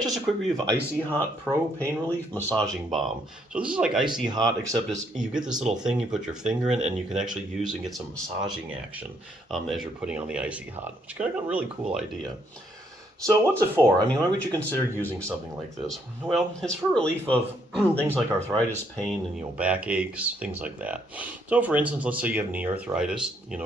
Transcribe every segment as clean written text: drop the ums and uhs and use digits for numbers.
Just a quick review of Icy Hot Pro Pain Relief Massaging Balm. So this is like Icy Hot, except you get this little thing you put your finger in and you can actually use and get some massaging action as you're putting on the Icy Hot, which is kind of a really cool idea. So what's it for? I mean, why would you consider using something like this? Well, it's for relief of things like arthritis, pain, and back aches, things like that. So for instance, let's say you have knee arthritis, you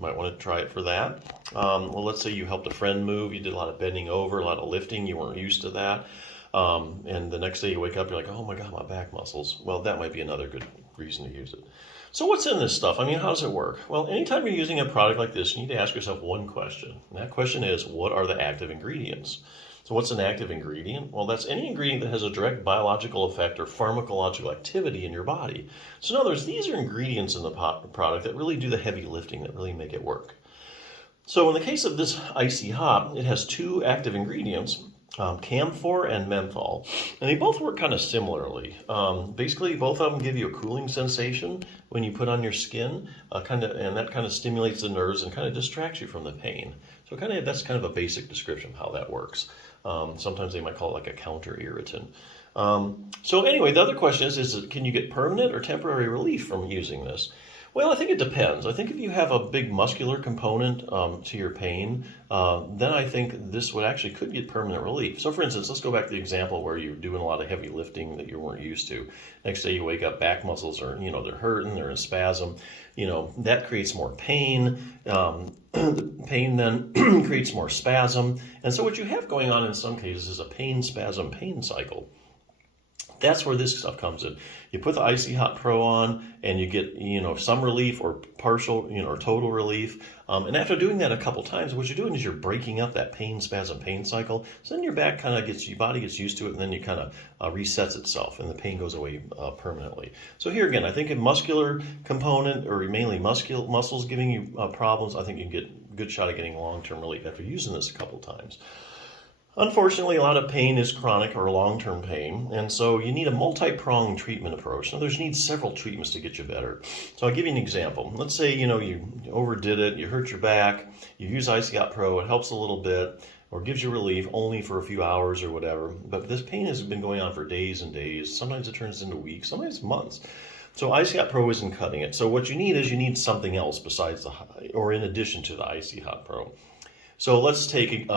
might want to try it for that. Well, let's say you helped a friend move, you did a lot of bending over, a lot of lifting, you weren't used to that. And the next day you wake up, you're like, oh my God, my back muscles. Well, that might be another good reason to use it. So what's in this stuff? I mean, how does it work? Well, anytime you're using a product like this, you need to ask yourself one question. And that question is, what are the active ingredients? So what's an active ingredient? Well, that's any ingredient that has a direct biological effect or pharmacological activity in your body. So in other words, these are ingredients in the product that really do the heavy lifting, that really make it work. So in the case of this Icy Hot, it has two active ingredients, camphor and menthol, and they both work kind of similarly. Basically, both of them give you a cooling sensation when you put on your skin, and that kind of stimulates the nerves and kind of distracts you from the pain. So that's kind of a basic description of how that works. Sometimes they might call it like a counter irritant. So anyway, the other question is can you get permanent or temporary relief from using this? Well, I think it depends. I think if you have a big muscular component to your pain, then I think this could get permanent relief. So for instance, let's go back to the example where you're doing a lot of heavy lifting that you weren't used to. Next day you wake up, back muscles are, they're hurting, they're in a spasm. That creates more pain. The pain then creates more spasm. And so what you have going on in some cases is a pain, spasm, pain cycle. That's where this stuff comes in. You put the Icy Hot Pro on and you get, some relief or partial, or total relief. And after doing that a couple times, what you're doing is you're breaking up that pain, spasm, pain cycle. So then your back your body gets used to it, and then you kind of resets itself and the pain goes away permanently. So here again, I think a muscular component or mainly muscles giving you problems, I think you can get a good shot at getting long-term relief after using this a couple times. Unfortunately, a lot of pain is chronic or long-term pain, and so you need a multi-pronged treatment approach. Now, you need several treatments to get you better. So I'll give you an example. Let's say, you overdid it, you hurt your back, you use Icy Hot Pro, it helps a little bit, or gives you relief only for a few hours or whatever, but this pain has been going on for days and days. Sometimes it turns into weeks, sometimes months. So Icy Hot Pro isn't cutting it. So what you need something else besides or in addition to the Icy Hot Pro. So let's take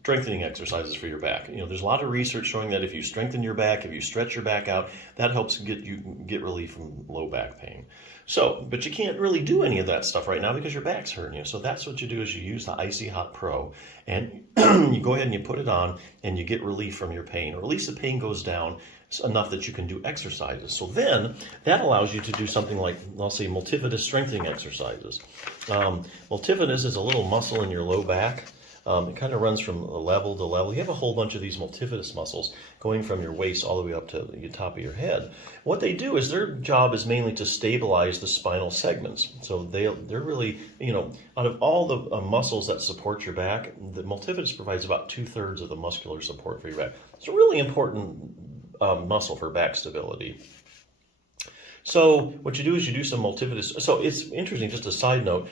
strengthening exercises for your back. There's a lot of research showing that if you strengthen your back, if you stretch your back out, that helps get relief from low back pain. But you can't really do any of that stuff right now because your back's hurting you. So that's what you do is you use the Icy Hot Pro and you go ahead and you put it on and you get relief from your pain, or at least the pain goes down enough that you can do exercises. So then that allows you to do something like, I'll say, multifidus strengthening exercises. Multifidus is a little muscle in your low back. It kind of runs from level to level. You have a whole bunch of these multifidus muscles going from your waist all the way up to the top of your head. What they do is their job is mainly to stabilize the spinal segments. So they're really, out of all the muscles that support your back, the multifidus provides about 2/3 of the muscular support for your back. It's a really important muscle for back stability. So what you do is you do some multifidus. So it's interesting, just a side note,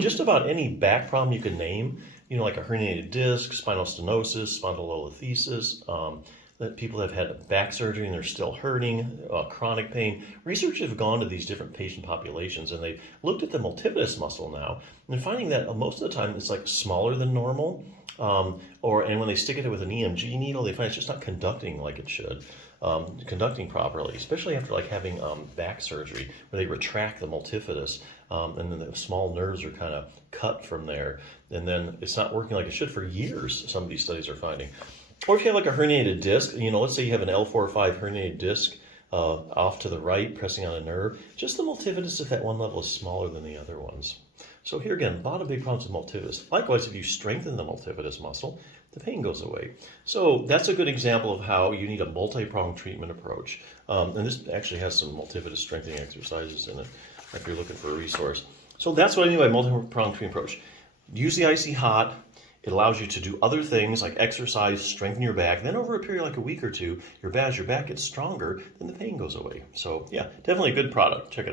just about any back problem you can name, like a herniated disc, spinal stenosis, spondylolisthesis, that people have had back surgery and they're still hurting, chronic pain. Researchers have gone to these different patient populations and they've looked at the multifidus muscle now and finding that most of the time it's like smaller than normal, and when they stick it with an EMG needle, they find it's just not conducting like it should. Conducting properly, especially after having back surgery where they retract the multifidus and then the small nerves are kind of cut from there, and then it's not working like it should for years, some of these studies are finding. Or if you have like a herniated disc, let's say you have an L4 or 5 herniated disc off to the right pressing on a nerve, just the multifidus at that one level is smaller than the other ones. So here again, a lot of big problems with multifidus. Likewise, if you strengthen the multifidus muscle, the pain goes away. So that's a good example of how you need a multi-pronged treatment approach. And this actually has some multifidus strengthening exercises in it if you're looking for a resource. So that's what I mean by multi-pronged treatment approach. Use the Icy Hot. It allows you to do other things like exercise, strengthen your back. Then over a period like a week or two, as your back gets stronger, then the pain goes away. So yeah, definitely a good product. Check it out.